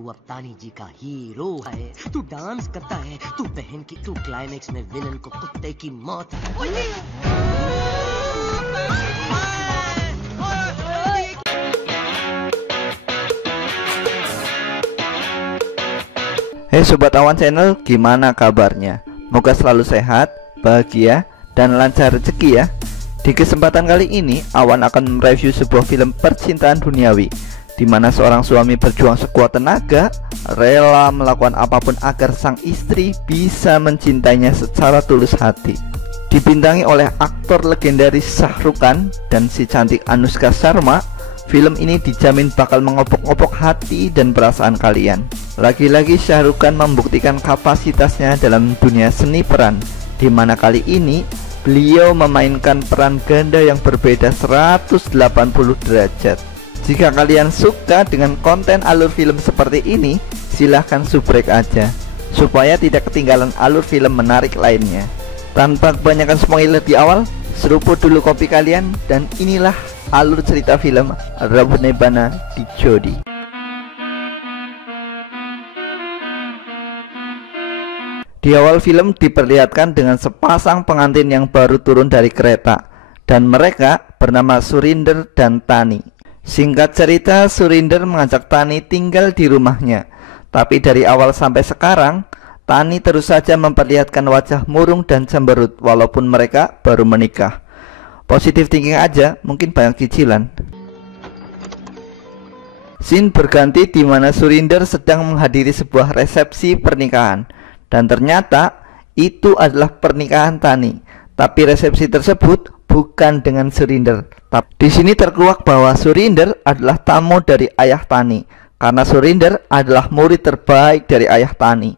तू अब तानी जी का हीरो है, तू डांस करता है, तू बहन की, तू क्लाइमेक्स में विलन को कुत्ते की मौत है। Hey Sobat Awan Channel, gimana kabarnya? Moga selalu sehat, bahagia, dan lancar rezeki ya. Di kesempatan kali ini, Awan akan mereview sebuah film percintaan duniawi, di mana seorang suami berjuang sekuat tenaga, rela melakukan apapun agar sang istri bisa mencintainya secara tulus hati. Dibintangi oleh aktor legendaris Shah Rukh Khan dan si cantik Anushka Sharma, film ini dijamin bakal mengopok-opok hati dan perasaan kalian. Lagi-lagi Shah Rukh Khan membuktikan kapasitasnya dalam dunia seni peran, di mana kali ini beliau memainkan peran ganda yang berbeda 180 derajat. Jika kalian suka dengan konten alur film seperti ini, silahkan subrek aja, supaya tidak ketinggalan alur film menarik lainnya. Tanpa kebanyakan spoiler di awal, seruput dulu kopi kalian, dan inilah alur cerita film Rab Ne Bana Di Jodi. Di awal film diperlihatkan dengan sepasang pengantin yang baru turun dari kereta, dan mereka bernama Surinder dan Tani. Singkat cerita, Surinder mengajak Tani tinggal di rumahnya, tapi dari awal sampai sekarang Tani terus saja memperlihatkan wajah murung dan cemberut walaupun mereka baru menikah. Positif thinking aja, mungkin banyak cicilan. Scene berganti di mana Surinder sedang menghadiri sebuah resepsi pernikahan, dan ternyata itu adalah pernikahan Tani. Tapi resepsi tersebut bukan dengan Surinder. Di sini terkuak bahwa Surinder adalah tamu dari ayah Tani, karena Surinder adalah murid terbaik dari ayah Tani.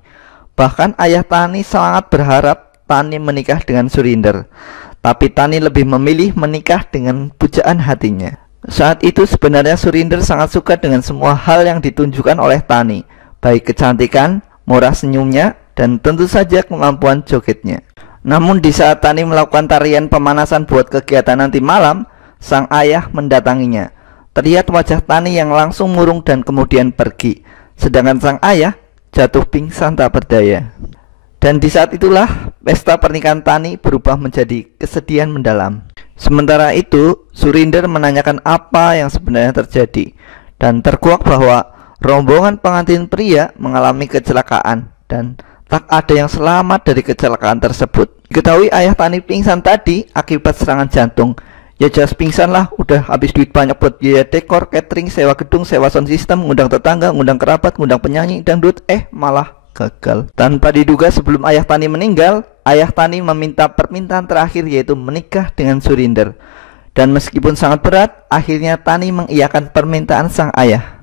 Bahkan ayah Tani sangat berharap Tani menikah dengan Surinder, tapi Tani lebih memilih menikah dengan pujaan hatinya. Saat itu sebenarnya Surinder sangat suka dengan semua hal yang ditunjukkan oleh Tani, baik kecantikan, murah senyumnya, dan tentu saja kemampuan jogetnya. Namun di saat Tani melakukan tarian pemanasan buat kegiatan nanti malam, sang ayah mendatanginya. Terlihat wajah Tani yang langsung murung dan kemudian pergi, sedangkan sang ayah jatuh pingsan tak berdaya. Dan di saat itulah pesta pernikahan Tani berubah menjadi kesedihan mendalam. Sementara itu Surinder menanyakan apa yang sebenarnya terjadi, dan terkuak bahwa rombongan pengantin pria mengalami kecelakaan dan tak ada yang selamat dari kecelakaan tersebut. Diketahui ayah Tani pingsan tadi akibat serangan jantung. Ya jelas pingsan lah, udah habis duit banyak buat biaya dekor, catering, sewa gedung, sewa sound system, ngundang tetangga, ngundang kerabat, ngundang penyanyi, dangdut, malah gagal. Tanpa diduga sebelum ayah Tani meninggal, ayah Tani meminta permintaan terakhir, yaitu menikah dengan Surinder. Dan meskipun sangat berat, akhirnya Tani mengiyakan permintaan sang ayah.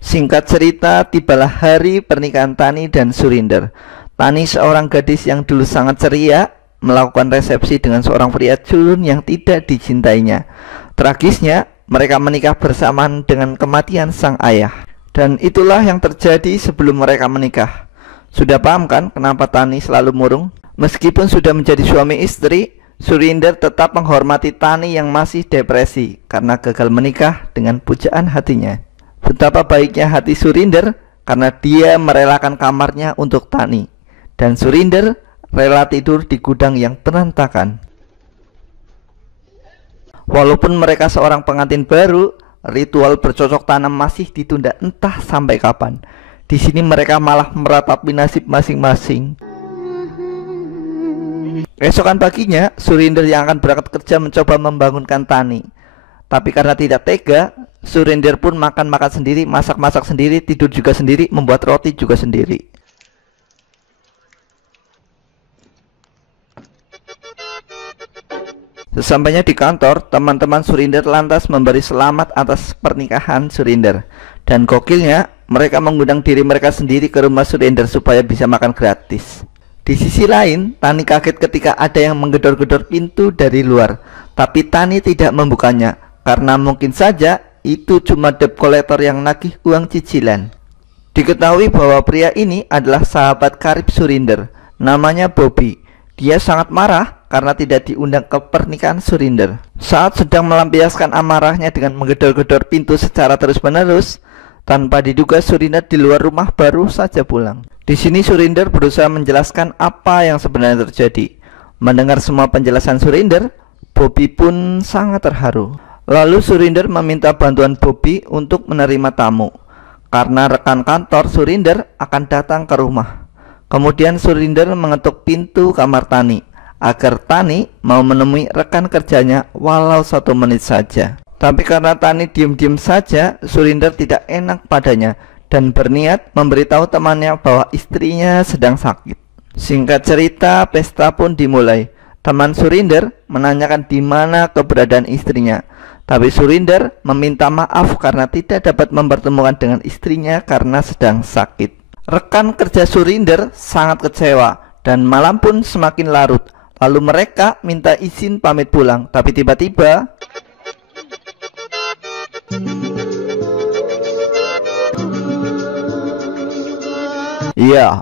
Singkat cerita, tibalah hari pernikahan Tani dan Surinder. Tani, seorang gadis yang dulu sangat ceria, melakukan resepsi dengan seorang pria culun yang tidak dicintainya. Tragisnya, mereka menikah bersamaan dengan kematian sang ayah. Dan itulah yang terjadi sebelum mereka menikah. Sudah paham kan kenapa Tani selalu murung? Meskipun sudah menjadi suami istri, Surinder tetap menghormati Tani yang masih depresi karena gagal menikah dengan pujaan hatinya. Betapa baiknya hati Surinder karena dia merelakan kamarnya untuk Tani, dan Surinder rela tidur di gudang yang berantakan. Walaupun mereka seorang pengantin baru, ritual bercocok tanam masih ditunda entah sampai kapan. Di sini mereka malah meratapi nasib masing-masing. Esokan paginya, Surinder yang akan berangkat kerja mencoba membangunkan Tani. Tapi karena tidak tega, Surinder pun makan-makan sendiri, masak-masak sendiri, tidur juga sendiri, membuat roti juga sendiri. Sesampainya di kantor, teman-teman Surinder lantas memberi selamat atas pernikahan Surinder. Dan gokilnya, mereka mengundang diri mereka sendiri ke rumah Surinder supaya bisa makan gratis. Di sisi lain, Tani kaget ketika ada yang menggedor-gedor pintu dari luar. Tapi Tani tidak membukanya, karena mungkin saja itu cuma debt collector yang nagih uang cicilan. Diketahui bahwa pria ini adalah sahabat karib Surinder, namanya Bobby. Dia sangat marah karena tidak diundang ke pernikahan Surinder. Saat sedang melampiaskan amarahnya dengan menggedor-gedor pintu secara terus-menerus, tanpa diduga Surinder di luar rumah baru saja pulang. Di sini Surinder berusaha menjelaskan apa yang sebenarnya terjadi. Mendengar semua penjelasan Surinder, Bobby pun sangat terharu. Lalu Surinder meminta bantuan Bobby untuk menerima tamu, karena rekan kantor Surinder akan datang ke rumah. Kemudian Surinder mengetuk pintu kamar Tani agar Tani mau menemui rekan kerjanya walau 1 menit saja. Tapi karena Tani diam-diam saja, Surinder tidak enak padanya dan berniat memberitahu temannya bahwa istrinya sedang sakit. Singkat cerita, pesta pun dimulai. Teman Surinder menanyakan di mana keberadaan istrinya, tapi Surinder meminta maaf karena tidak dapat mempertemukan dengan istrinya karena sedang sakit. Rekan kerja Surinder sangat kecewa dan malam pun semakin larut. Lalu mereka minta izin pamit pulang, tapi tiba-tiba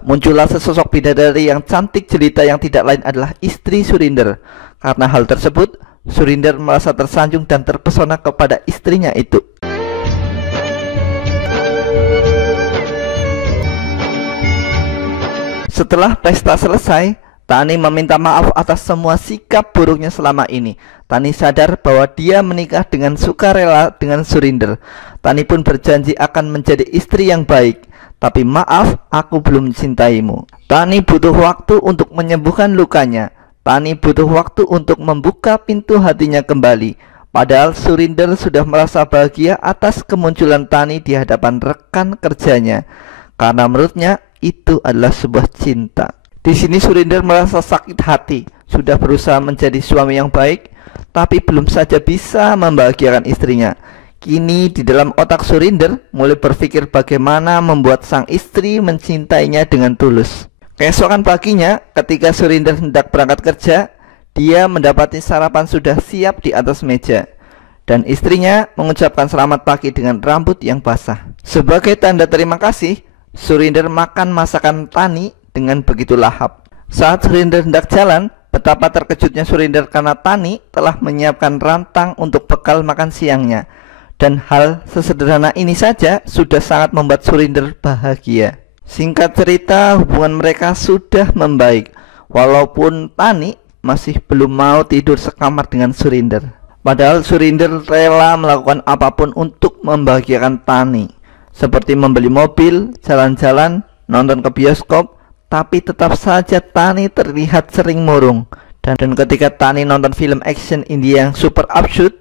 muncullah sesosok bidadari yang cantik jelita yang tidak lain adalah istri Surinder. Karena hal tersebut, Surinder merasa tersanjung dan terpesona kepada istrinya itu. Setelah pesta selesai, Tani meminta maaf atas semua sikap buruknya selama ini. Tani sadar bahwa dia menikah dengan sukarela dengan Surinder. Tani pun berjanji akan menjadi istri yang baik. Tapi maaf, aku belum mencintaimu. Tani butuh waktu untuk menyembuhkan lukanya. Tani butuh waktu untuk membuka pintu hatinya kembali. Padahal Surinder sudah merasa bahagia atas kemunculan Tani di hadapan rekan kerjanya, karena menurutnya itu adalah sebuah cinta. Di sini Surinder merasa sakit hati. Sudah berusaha menjadi suami yang baik, tapi belum saja bisa membahagiakan istrinya. Kini di dalam otak Surinder mulai berpikir bagaimana membuat sang istri mencintainya dengan tulus. Keesokan paginya, ketika Surinder hendak berangkat kerja, dia mendapati sarapan sudah siap di atas meja, dan istrinya mengucapkan selamat pagi dengan rambut yang basah. Sebagai tanda terima kasih, Surinder makan masakan Tani dengan begitu lahap. Saat Surinder hendak jalan, betapa terkejutnya Surinder karena Tani telah menyiapkan rantang untuk bekal makan siangnya. Dan hal sesederhana ini saja sudah sangat membuat Surinder bahagia. Singkat cerita, hubungan mereka sudah membaik, walaupun Tani masih belum mau tidur sekamar dengan Surinder. Padahal Surinder rela melakukan apapun untuk membahagiakan Tani, seperti membeli mobil, jalan-jalan, nonton ke bioskop. Tapi tetap saja Tani terlihat sering murung. Dan ketika Tani nonton film action India yang super absurd,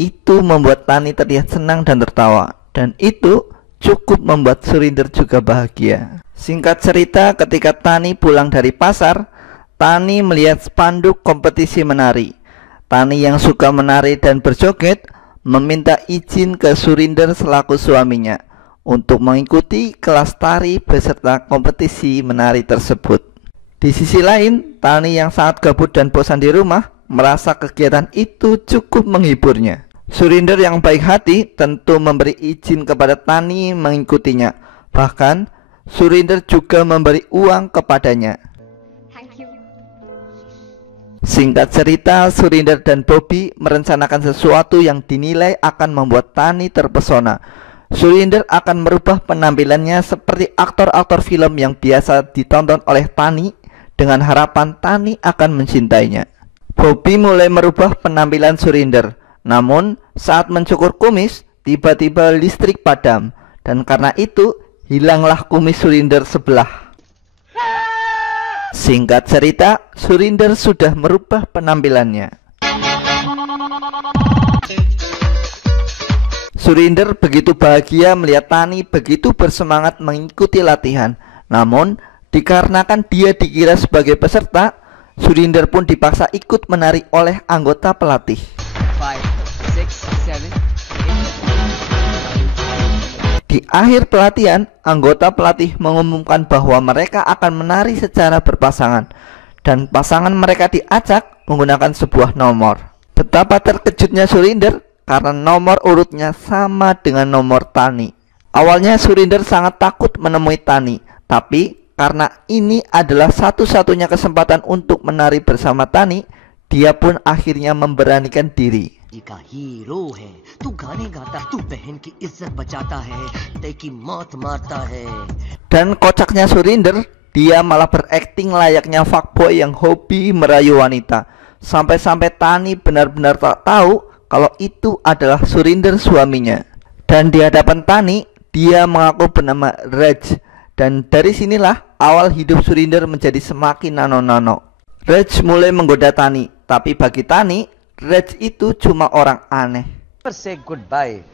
itu membuat Tani terlihat senang dan tertawa. Dan itu cukup membuat Surinder juga bahagia. Singkat cerita, ketika Tani pulang dari pasar, Tani melihat spanduk kompetisi menari. Tani yang suka menari dan berjoget meminta izin ke Surinder selaku suaminya untuk mengikuti kelas tari beserta kompetisi menari tersebut. Di sisi lain, Tani yang sangat gabut dan bosan di rumah merasa kegiatan itu cukup menghiburnya. Surinder yang baik hati tentu memberi izin kepada Tani mengikutinya. Bahkan Surinder juga memberi uang kepadanya. Singkat cerita, Surinder dan Bobby merencanakan sesuatu yang dinilai akan membuat Tani terpesona. Surinder akan merubah penampilannya seperti aktor-aktor film yang biasa ditonton oleh Tani dengan harapan Tani akan mencintainya. Bobby mulai merubah penampilan Surinder. Namun saat mencukur kumis, tiba-tiba listrik padam, dan karena itu hilanglah kumis Surinder sebelah. Singkat cerita, Surinder sudah merubah penampilannya. Surinder begitu bahagia melihat Tani begitu bersemangat mengikuti latihan. Namun, dikarenakan dia dikira sebagai peserta, Surinder pun dipaksa ikut menari oleh anggota pelatih. 5, 6, 7, 8. Di akhir pelatihan, anggota pelatih mengumumkan bahwa mereka akan menari secara berpasangan, dan pasangan mereka diacak menggunakan sebuah nomor. Betapa terkejutnya Surinder karena nomor urutnya sama dengan nomor Tani. Awalnya Surinder sangat takut menemui Tani, tapi karena ini adalah satu-satunya kesempatan untuk menari bersama Tani, dia pun akhirnya memberanikan diri. का हीरो है तू गाने गाता तू बहन की इज्जत बचाता है तेरी मौत मारता है. Dan kocaknya Surinder, dia malah berakting layaknya fuckboy yang hobi merayu wanita. Sampai-sampai Tani benar-benar tak tahu kalau itu adalah Surinder suaminya. Dan di hadapan Tani, dia mengaku bernama Raj. Dan dari sinilah awal hidup Surinder menjadi semakin nano-nano. Raj mulai menggoda Tani, tapi bagi Tani, Raj itu cuma orang aneh. Say goodbye.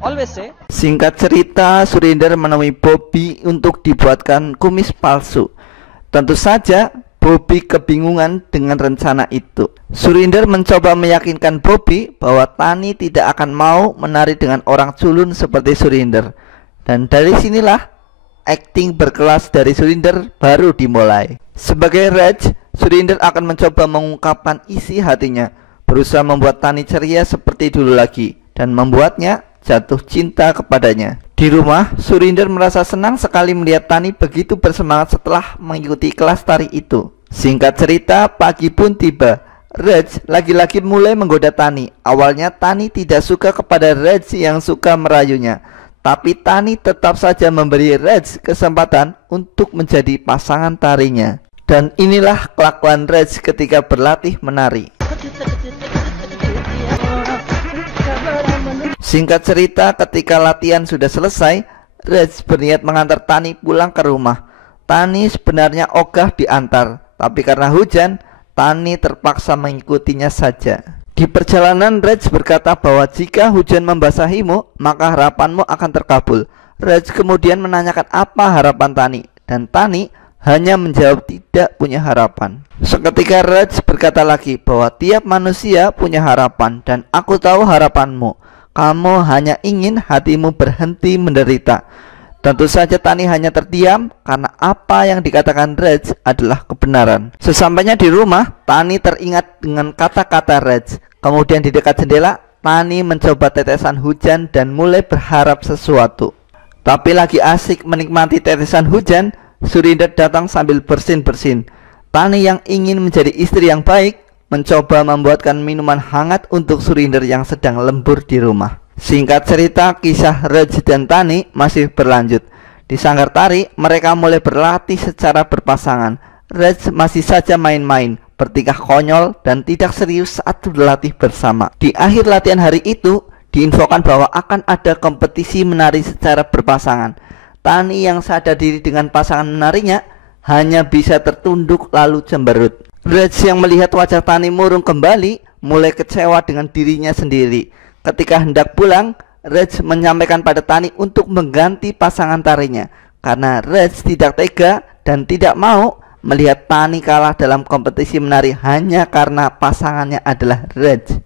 Always say. Singkat cerita, Surinder menemui Bobby untuk dibuatkan kumis palsu. Tentu saja Bobby kebingungan dengan rencana itu. Surinder mencoba meyakinkan Bobby bahwa Tani tidak akan mau menari dengan orang culun seperti Surinder. Dan dari sinilah akting berkelas dari Surinder baru dimulai. Sebagai Raj, Surinder akan mencoba mengungkapkan isi hatinya, berusaha membuat Tani ceria seperti dulu lagi, dan membuatnya jatuh cinta kepadanya. Di rumah, Surinder merasa senang sekali melihat Tani begitu bersemangat setelah mengikuti kelas tari itu. Singkat cerita, pagi pun tiba. Raj lagi-lagi mulai menggoda Tani. Awalnya Tani tidak suka kepada Raj yang suka merayunya, tapi Tani tetap saja memberi Raj kesempatan untuk menjadi pasangan tarinya. Dan inilah kelakuan Raj ketika berlatih menari. Singkat cerita, ketika latihan sudah selesai, Raj berniat mengantar Tani pulang ke rumah. Tani sebenarnya ogah diantar, tapi karena hujan, Tani terpaksa mengikutinya saja. Di perjalanan, Raj berkata bahwa jika hujan membasahimu, maka harapanmu akan terkabul. Raj kemudian menanyakan apa harapan Tani, dan Tani hanya menjawab tidak punya harapan. Seketika Raj berkata lagi bahwa tiap manusia punya harapan, dan aku tahu harapanmu. Kamu hanya ingin hatimu berhenti menderita. Tentu saja Tani hanya terdiam karena apa yang dikatakan Raj adalah kebenaran. Sesampainya di rumah, Tani teringat dengan kata-kata Raj. Kemudian di dekat jendela, Tani mencoba tetesan hujan dan mulai berharap sesuatu. Tapi lagi asik menikmati tetesan hujan, Surinder datang sambil bersin-bersin. Tani yang ingin menjadi istri yang baik mencoba membuatkan minuman hangat untuk Surinder yang sedang lembur di rumah. Singkat cerita, kisah Raj dan Tani masih berlanjut. Di sanggar tari, mereka mulai berlatih secara berpasangan. Raj masih saja main-main, bertingkah konyol, dan tidak serius saat berlatih bersama. Di akhir latihan hari itu, diinfokan bahwa akan ada kompetisi menari secara berpasangan. Tani yang sadar diri dengan pasangan menarinya hanya bisa tertunduk lalu cemberut. Raj yang melihat wajah Tani murung kembali mulai kecewa dengan dirinya sendiri. Ketika hendak pulang, Raj menyampaikan pada Tani untuk mengganti pasangan tarinya, karena Raj tidak tega dan tidak mau melihat Tani kalah dalam kompetisi menari hanya karena pasangannya adalah Raj.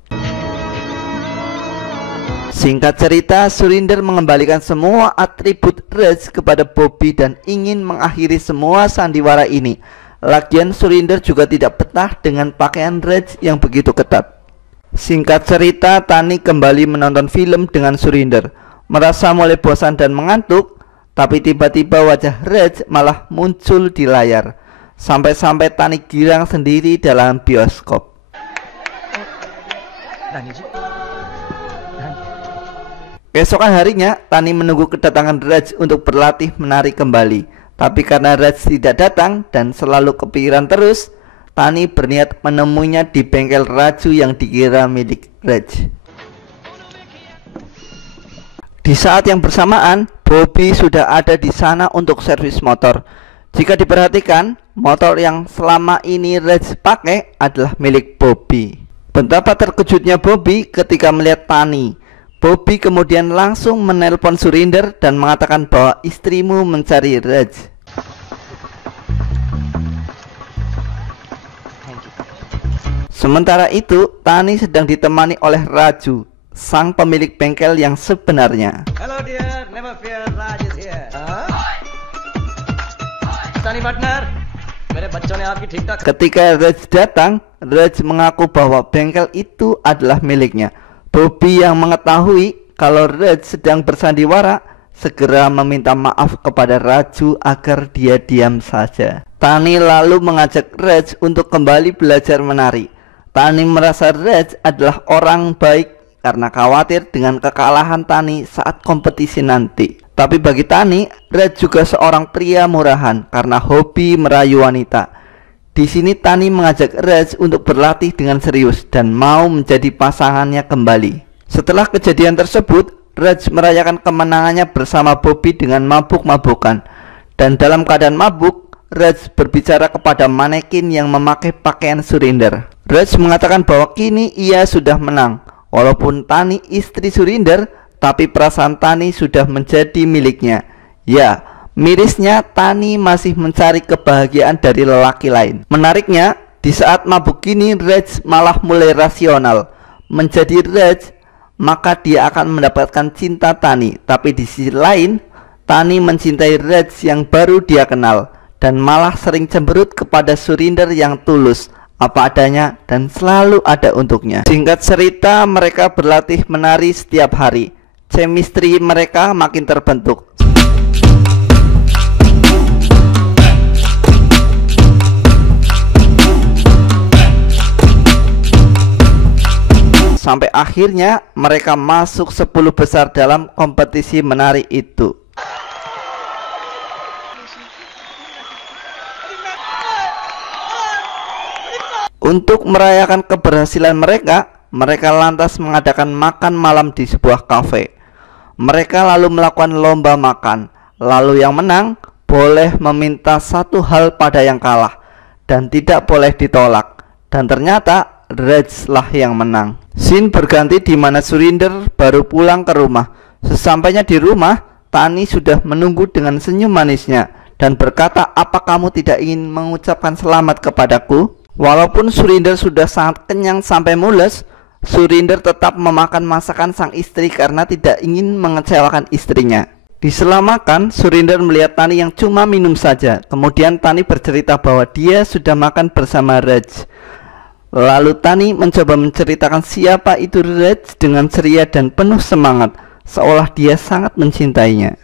Singkat cerita, Surinder mengembalikan semua atribut Raj kepada Bobby dan ingin mengakhiri semua sandiwara ini. Lagian Surinder juga tidak betah dengan pakaian Raj yang begitu ketat. Singkat cerita, Tani kembali menonton film dengan Surinder. Merasa mulai bosan dan mengantuk, tapi tiba-tiba wajah Raj malah muncul di layar. Sampai-sampai Tani girang sendiri dalam bioskop. Keesokan harinya, Tani menunggu kedatangan Raj untuk berlatih menari kembali. Tapi karena Raj tidak datang dan selalu kepikiran terus, Tani berniat menemuinya di bengkel Raju yang dikira milik Raj. Di saat yang bersamaan, Bobby sudah ada di sana untuk servis motor. Jika diperhatikan, motor yang selama ini Raj pakai adalah milik Bobby. Betapa terkejutnya Bobby ketika melihat Tani. Bobby kemudian langsung menelpon Surinder dan mengatakan bahwa istrimu mencari Raj. Sementara itu, Tani sedang ditemani oleh Raju, sang pemilik bengkel yang sebenarnya. Hello dear, never fear, Raj is here. Tani partner, mere bachon ne aapki theek tak. Ketika Raj datang, Raj mengaku bahwa bengkel itu adalah miliknya. Bobby yang mengetahui kalau Raj sedang bersandiwara segera meminta maaf kepada Raju agar dia diam saja. Tani lalu mengajak Raj untuk kembali belajar menari. Tani merasa Raj adalah orang baik karena khawatir dengan kekalahan Tani saat kompetisi nanti. Tapi bagi Tani, Raj juga seorang pria murahan karena hobi merayu wanita. Di sini Tani mengajak Raj untuk berlatih dengan serius dan mau menjadi pasangannya kembali. Setelah kejadian tersebut, Raj merayakan kemenangannya bersama Bobby dengan mabuk-mabukan. Dan dalam keadaan mabuk, Raj berbicara kepada manekin yang memakai pakaian Surinder. Raj mengatakan bahwa kini ia sudah menang. Walaupun Tani istri Surinder, tapi perasaan Tani sudah menjadi miliknya. Ya, mirisnya Tani masih mencari kebahagiaan dari lelaki lain. Menariknya, di saat mabuk kini Raj malah mulai rasional. Menjadi Raj, maka dia akan mendapatkan cinta Tani. Tapi di sisi lain, Tani mencintai Raj yang baru dia kenal dan malah sering cemberut kepada Surinder yang tulus, apa adanya dan selalu ada untuknya. Singkat cerita, mereka berlatih menari setiap hari. Chemistry mereka makin terbentuk. Sampai akhirnya mereka masuk 10 besar dalam kompetisi menari itu. Untuk merayakan keberhasilan mereka, mereka lantas mengadakan makan malam di sebuah kafe. Mereka lalu melakukan lomba makan. Lalu yang menang boleh meminta satu hal pada yang kalah dan tidak boleh ditolak. Dan ternyata Raj lah yang menang. Scene berganti di mana Surinder baru pulang ke rumah. Sesampainya di rumah, Tani sudah menunggu dengan senyum manisnya dan berkata, "Apa kamu tidak ingin mengucapkan selamat kepadaku?" Walaupun Surinder sudah sangat kenyang sampai mules, Surinder tetap memakan masakan sang istri karena tidak ingin mengecewakan istrinya. Di sela makan, Surinder melihat Tani yang cuma minum saja. Kemudian Tani bercerita bahwa dia sudah makan bersama Raj. Lalu Tani mencoba menceritakan siapa itu Raj dengan ceria dan penuh semangat, seolah dia sangat mencintainya.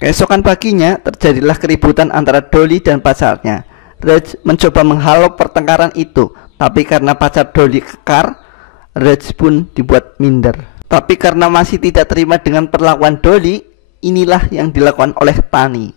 Keesokan paginya terjadilah keributan antara Dolly dan pacarnya. Raj mencoba menghalau pertengkaran itu, tapi karena pacar Dolly kekar, Raj pun dibuat minder. Tapi karena masih tidak terima dengan perlakuan Dolly, inilah yang dilakukan oleh Tani.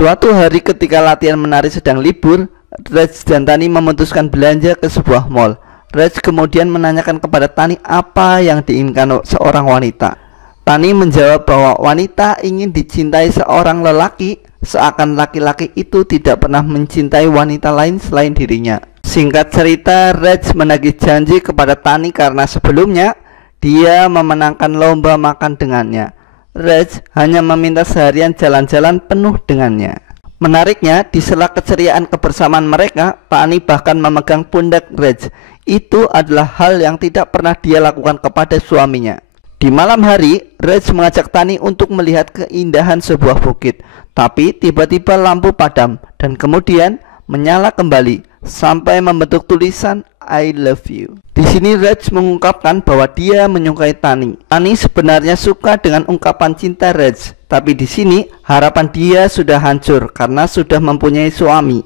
Suatu hari ketika latihan menari sedang libur, Raj dan Tani memutuskan belanja ke sebuah mall. Raj kemudian menanyakan kepada Tani apa yang diinginkan seorang wanita. Tani menjawab bahwa wanita ingin dicintai seorang lelaki, seakan laki-laki itu tidak pernah mencintai wanita lain selain dirinya. Singkat cerita, Raj menagih janji kepada Tani karena sebelumnya dia memenangkan lomba makan dengannya. Raj hanya meminta seharian jalan-jalan penuh dengannya. Menariknya, di sela keceriaan kebersamaan mereka, Tani bahkan memegang pundak Raj. Itu adalah hal yang tidak pernah dia lakukan kepada suaminya. Di malam hari, Raj mengajak Tani untuk melihat keindahan sebuah bukit. Tapi tiba-tiba lampu padam dan kemudian menyala kembali sampai membentuk tulisan I love you. Di sini Raj mengungkapkan bahwa dia menyukai Tani. Tani sebenarnya suka dengan ungkapan cinta Raj, tapi di sini harapan dia sudah hancur karena sudah mempunyai suami.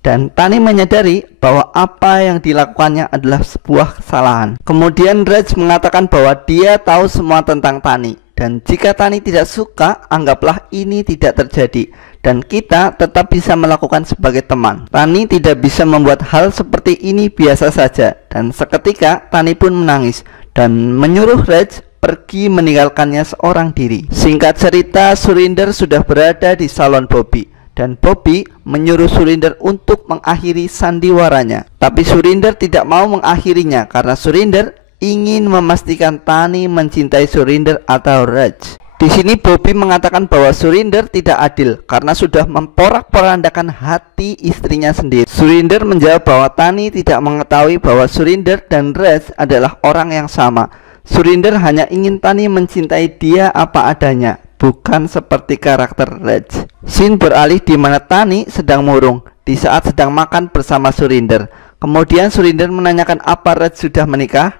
Dan Tani menyadari bahwa apa yang dilakukannya adalah sebuah kesalahan. Kemudian Raj mengatakan bahwa dia tahu semua tentang Tani, dan jika Tani tidak suka, anggaplah ini tidak terjadi dan kita tetap bisa melakukan sebagai teman. Tani tidak bisa membuat hal seperti ini biasa saja, dan seketika Tani pun menangis dan menyuruh Raj pergi meninggalkannya seorang diri. Singkat cerita, Surinder sudah berada di salon Bobby dan Bobby menyuruh Surinder untuk mengakhiri sandiwaranya. Tapi Surinder tidak mau mengakhirinya karena Surinder ingin memastikan Tani mencintai Surinder atau Raj. Di sini Bobby mengatakan bahwa Surinder tidak adil karena sudah memporak-porandakan hati istrinya sendiri. Surinder menjawab bahwa Tani tidak mengetahui bahwa Surinder dan Raj adalah orang yang sama. Surinder hanya ingin Tani mencintai dia apa adanya, bukan seperti karakter Raj. Scene beralih di mana Tani sedang murung di saat sedang makan bersama Surinder. Kemudian Surinder menanyakan apa Raj sudah menikah,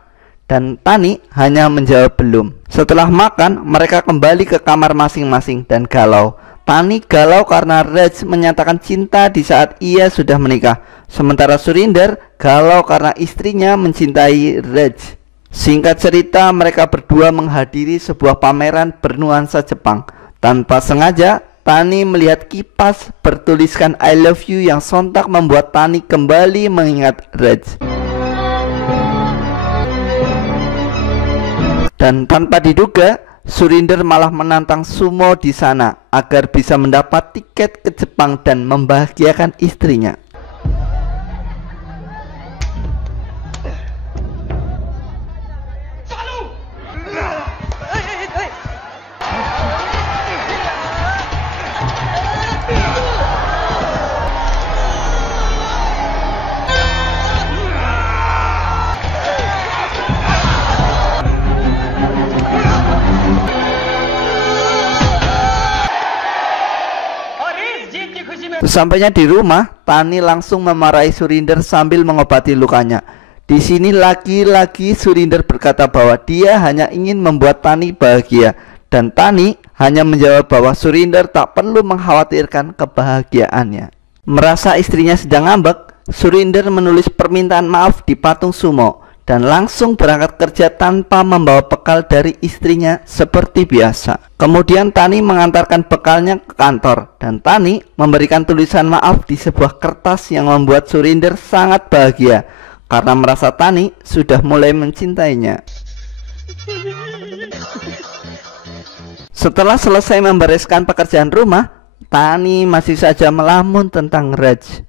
dan Tani hanya menjawab belum. Setelah makan, mereka kembali ke kamar masing-masing dan galau. Tani galau karena Raj menyatakan cinta di saat ia sudah menikah. Sementara Surinder galau karena istrinya mencintai Raj. Singkat cerita, mereka berdua menghadiri sebuah pameran bernuansa Jepang. Tanpa sengaja, Tani melihat kipas bertuliskan I love you yang sontak membuat Tani kembali mengingat Raj. Dan tanpa diduga, Surinder malah menantang Sumo di sana agar bisa mendapat tiket ke Jepang dan membahagiakan istrinya. Sesampainya di rumah, Tani langsung memarahi Surinder sambil mengobati lukanya. Di sini lagi-lagi Surinder berkata bahwa dia hanya ingin membuat Tani bahagia, dan Tani hanya menjawab bahwa Surinder tak perlu mengkhawatirkan kebahagiaannya. Merasa istrinya sedang ngambek, Surinder menulis permintaan maaf di patung sumo dan langsung berangkat kerja tanpa membawa bekal dari istrinya seperti biasa. Kemudian Tani mengantarkan bekalnya ke kantor dan Tani memberikan tulisan maaf di sebuah kertas yang membuat Surinder sangat bahagia karena merasa Tani sudah mulai mencintainya. Setelah selesai membereskan pekerjaan rumah, Tani masih saja melamun tentang Raj.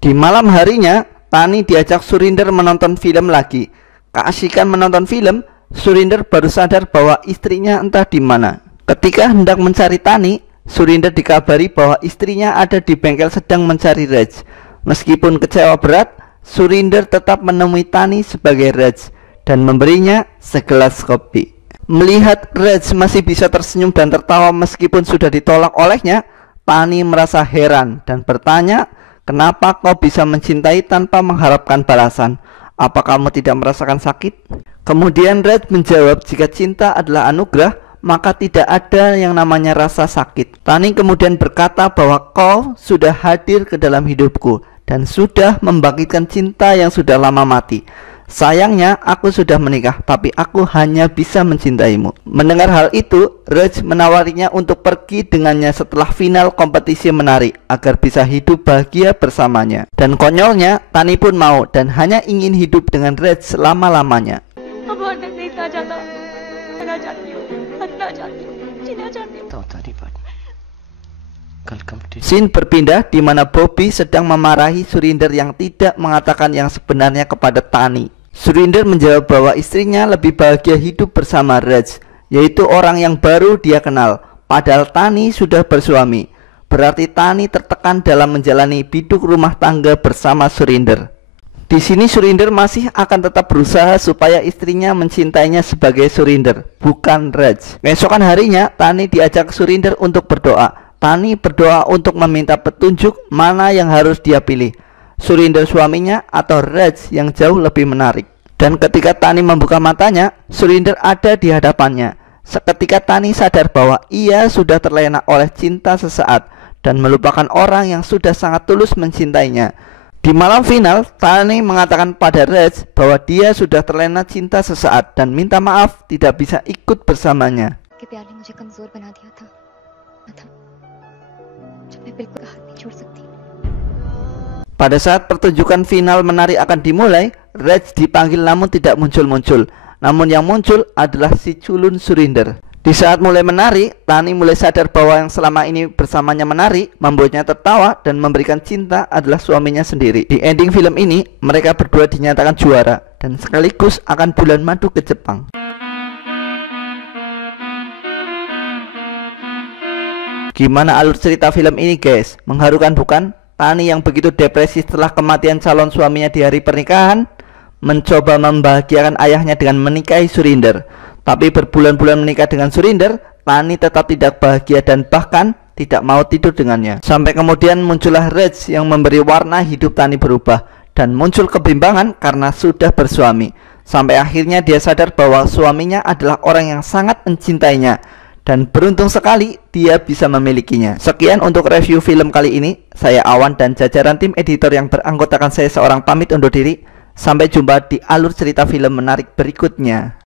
Di malam harinya, Tani diajak Surinder menonton film lagi. Keasikan menonton film, Surinder baru sadar bahwa istrinya entah di mana. Ketika hendak mencari Tani, Surinder dikabari bahwa istrinya ada di bengkel sedang mencari Raj. Meskipun kecewa berat, Surinder tetap menemui Tani sebagai Raj dan memberinya segelas kopi. Melihat Raj masih bisa tersenyum dan tertawa meskipun sudah ditolak olehnya, Tani merasa heran dan bertanya, kenapa kau bisa mencintai tanpa mengharapkan balasan? Apa kamu tidak merasakan sakit? Kemudian Raj menjawab, jika cinta adalah anugerah, maka tidak ada yang namanya rasa sakit. Tani kemudian berkata bahwa kau sudah hadir ke dalam hidupku dan sudah membangkitkan cinta yang sudah lama mati. Sayangnya aku sudah menikah, tapi aku hanya bisa mencintaimu. Mendengar hal itu, Raj menawarinya untuk pergi dengannya setelah final kompetisi menari agar bisa hidup bahagia bersamanya. Dan konyolnya, Tani pun mau dan hanya ingin hidup dengan Raj selama-lamanya. Scene berpindah di mana Bobby sedang memarahi Surinder yang tidak mengatakan yang sebenarnya kepada Tani. Surinder menjawab bahwa istrinya lebih bahagia hidup bersama Raj, yaitu orang yang baru dia kenal, padahal Tani sudah bersuami. Berarti Tani tertekan dalam menjalani biduk rumah tangga bersama Surinder. Di sini Surinder masih akan tetap berusaha supaya istrinya mencintainya sebagai Surinder, bukan Raj. Keesokan harinya, Tani diajak Surinder untuk berdoa. Tani berdoa untuk meminta petunjuk mana yang harus dia pilih, Surinder suaminya atau Raj yang jauh lebih menarik. Dan ketika Tani membuka matanya, Surinder ada di hadapannya. Seketika Tani sadar bahwa ia sudah terlena oleh cinta sesaat dan melupakan orang yang sudah sangat tulus mencintainya. Di malam final, Tani mengatakan pada Raj bahwa dia sudah terlena cinta sesaat dan minta maaf tidak bisa ikut bersamanya. Pada saat pertunjukan final menari akan dimulai, Raj dipanggil namun tidak muncul-muncul. Namun yang muncul adalah si culun Surinder. Di saat mulai menari, Tani mulai sadar bahwa yang selama ini bersamanya menari membuatnya tertawa dan memberikan cinta adalah suaminya sendiri. Di ending film ini, mereka berdua dinyatakan juara dan sekaligus akan bulan madu ke Jepang. Gimana alur cerita film ini guys? Mengharukan bukan? Tani yang begitu depresi setelah kematian calon suaminya di hari pernikahan mencoba membahagiakan ayahnya dengan menikahi Surinder. Tapi berbulan-bulan menikah dengan Surinder, Tani tetap tidak bahagia dan bahkan tidak mau tidur dengannya. Sampai kemudian muncullah Raj yang memberi warna hidup Tani berubah, dan muncul kebimbangan karena sudah bersuami. Sampai akhirnya dia sadar bahwa suaminya adalah orang yang sangat mencintainya, dan beruntung sekali dia bisa memilikinya. Sekian untuk review film kali ini. Saya Awan dan jajaran tim editor yang beranggotakan saya seorang pamit undur diri. Sampai jumpa di alur cerita film menarik berikutnya.